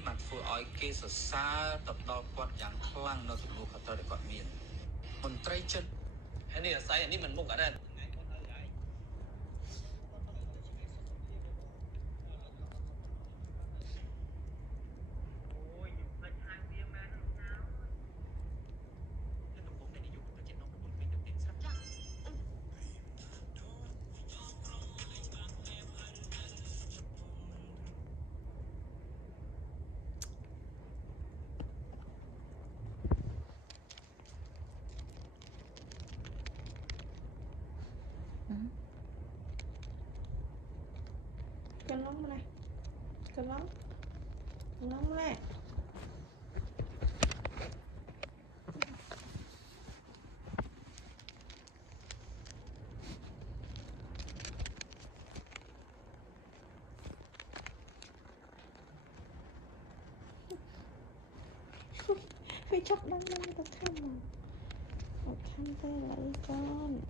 នេះបានធ្វើឲ្យគេសរសើរទៅដល់គាត់យ៉ាងខ្លាំងនៅទំនួលខុសត្រូវដែលគាត់មានមន្ត្រីចិត្តនេះអាស្រ័យអានេះមិនមុខអត់ទេCon này con lắm nè phải chắc đang tập thăm tay lại con